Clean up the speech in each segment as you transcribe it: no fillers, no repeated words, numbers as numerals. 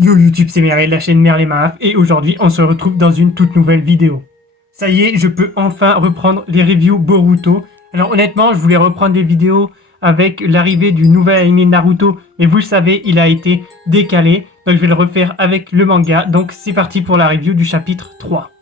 Yo YouTube, c'est Merlin, la chaîne Merlin Maaf, et aujourd'hui on se retrouve dans une toute nouvelle vidéo. Ça y est, je peux enfin reprendre les reviews Boruto. Alors honnêtement, je voulais reprendre les vidéos avec l'arrivée du nouvel anime Naruto, mais vous le savez, il a été décalé, donc je vais le refaire avec le manga. Donc c'est parti pour la review du chapitre 3.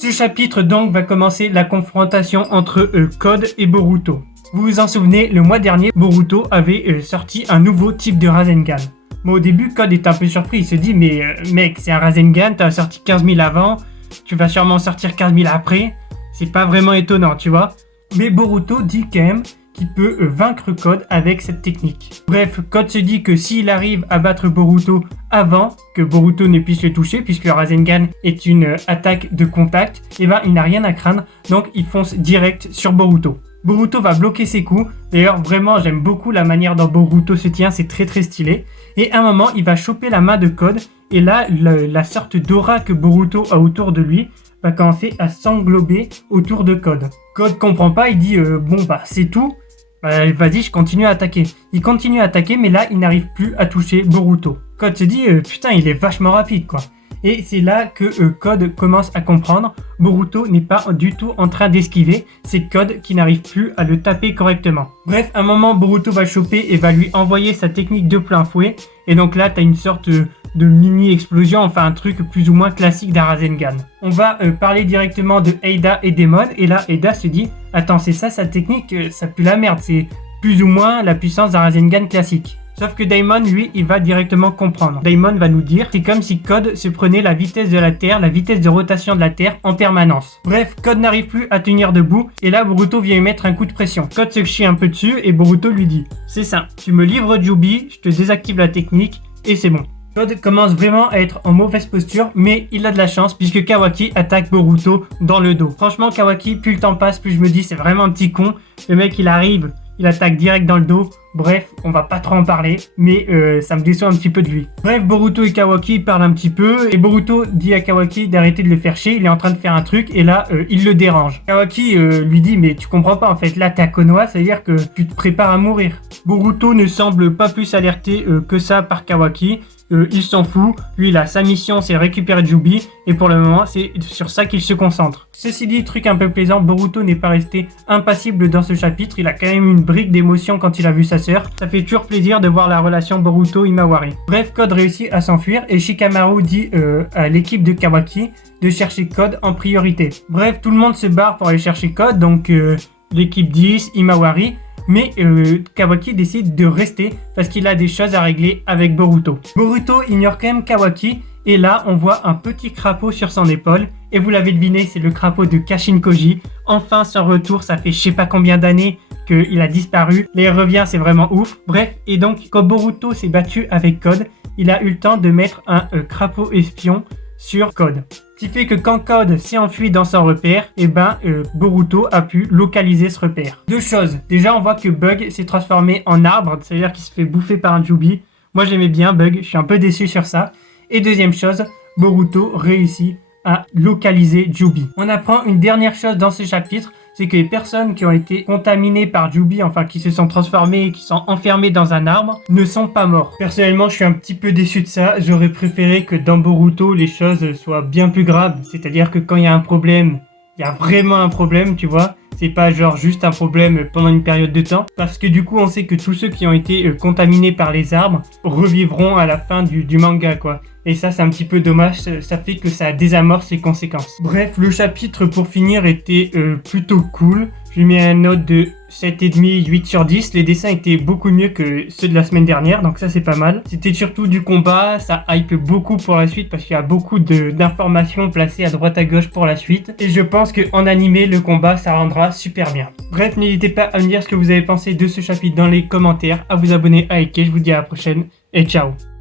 Ce chapitre donc va commencer la confrontation entre Code et Boruto. Vous vous en souvenez, le mois dernier, Boruto avait sorti un nouveau type de Rasengan. Bon, au début, Code est un peu surpris, il se dit mais mec, c'est un Rasengan, t'as sorti 15 000 avant, tu vas sûrement sortir 15 000 après, c'est pas vraiment étonnant, tu vois. Mais Boruto dit quand même qu'il peut vaincre Code avec cette technique. Bref, Code se dit que s'il arrive à battre Boruto avant que Boruto ne puisse le toucher, puisque le Rasengan est une attaque de contact, et ben il n'a rien à craindre, donc il fonce direct sur Boruto. Boruto va bloquer ses coups. D'ailleurs, vraiment, j'aime beaucoup la manière dont Boruto se tient, c'est très très stylé. Et à un moment, il va choper la main de Code. Et là, la sorte d'aura que Boruto a autour de lui va commencer à s'englober autour de Code. Code comprend pas, il dit bon bah c'est tout. Vas-y, je continue à attaquer. Il continue à attaquer, mais là, il n'arrive plus à toucher Boruto. Code se dit putain, il est vachement rapide quoi. Et c'est là que Code commence à comprendre. Boruto n'est pas du tout en train d'esquiver. C'est Code qui n'arrive plus à le taper correctement. Bref, à un moment, Boruto va le choper et va lui envoyer sa technique de plein fouet. Et donc là, t'as une sorte de mini-explosion, enfin un truc plus ou moins classique d'un Rasengan. On va parler directement de Eida et Daemon. Et là, Eida se dit « Attends, c'est ça sa technique, ça pue la merde. C'est plus ou moins la puissance d'un Rasengan classique. » Sauf que Daemon, lui, il va directement comprendre. Daemon va nous dire c'est comme si Code se prenait la vitesse de la Terre, la vitesse de rotation de la Terre en permanence. Bref, Code n'arrive plus à tenir debout et là, Boruto vient lui mettre un coup de pression. Code se chie un peu dessus et Boruto lui dit c'est ça, tu me livres Jubi, je te désactive la technique et c'est bon. Code commence vraiment à être en mauvaise posture, mais il a de la chance puisque Kawaki attaque Boruto dans le dos. Franchement, Kawaki, plus le temps passe, plus je me dis c'est vraiment un petit con. Le mec, il arrive, il attaque direct dans le dos. Bref, on va pas trop en parler, mais ça me déçoit un petit peu de lui. Bref, Boruto et Kawaki parlent un petit peu, et Boruto dit à Kawaki d'arrêter de le faire chier, il est en train de faire un truc, et là, il le dérange. Kawaki lui dit, mais tu comprends pas, en fait, là, t'es à Konoha, ça veut dire que tu te prépares à mourir. Boruto ne semble pas plus alerté que ça par Kawaki, il s'en fout, lui, il a sa mission, c'est récupérer Jubi, et pour le moment, c'est sur ça qu'il se concentre. Ceci dit, truc un peu plaisant, Boruto n'est pas resté impassible dans ce chapitre, il a quand même une brique d'émotion quand il a vu sa sœur. Ça fait toujours plaisir de voir la relation Boruto-Himawari. Bref, Code réussit à s'enfuir et Shikamaru dit à l'équipe de Kawaki de chercher Code en priorité. Bref, tout le monde se barre pour aller chercher Code, donc l'équipe 10, Himawari, mais Kawaki décide de rester parce qu'il a des choses à régler avec Boruto. Boruto ignore quand même Kawaki et là on voit un petit crapaud sur son épaule et vous l'avez deviné, c'est le crapaud de Kashin Koji. Enfin son retour, ça fait je sais pas combien d'années qu'il a disparu. Les revient, c'est vraiment ouf. Bref, et donc quand Boruto s'est battu avec Code, il a eu le temps de mettre un crapaud espion sur Code. Ce qui fait que quand Code s'est enfui dans son repère, et Boruto a pu localiser ce repère. Deux choses. Déjà, on voit que Bug s'est transformé en arbre, c'est-à-dire qu'il se fait bouffer par un Jubi. Moi, j'aimais bien Bug, je suis un peu déçu sur ça. Et deuxième chose, Boruto réussit à localiser Jubi. On apprend une dernière chose dans ce chapitre, c'est que les personnes qui ont été contaminées par Jubi, enfin qui se sont transformées, qui sont enfermées dans un arbre, ne sont pas morts. Personnellement, je suis un petit peu déçu de ça. J'aurais préféré que dans Boruto, les choses soient bien plus graves. C'est-à-dire que quand il y a un problème, il y a vraiment un problème, tu vois. C'est pas genre juste un problème pendant une période de temps. Parce que du coup, on sait que tous ceux qui ont été contaminés par les arbres revivront à la fin du manga, quoi. Et ça, c'est un petit peu dommage, ça fait que ça désamorce les conséquences. Bref, le chapitre, pour finir, était plutôt cool. Je lui mets une note de 7,5, 8 sur 10. Les dessins étaient beaucoup mieux que ceux de la semaine dernière, donc ça, c'est pas mal. C'était surtout du combat, ça hype beaucoup pour la suite, parce qu'il y a beaucoup d'informations placées à droite à gauche pour la suite. Et je pense qu'en animé, le combat, ça rendra super bien. Bref, n'hésitez pas à me dire ce que vous avez pensé de ce chapitre dans les commentaires, à vous abonner, à liker. Je vous dis à la prochaine, et ciao!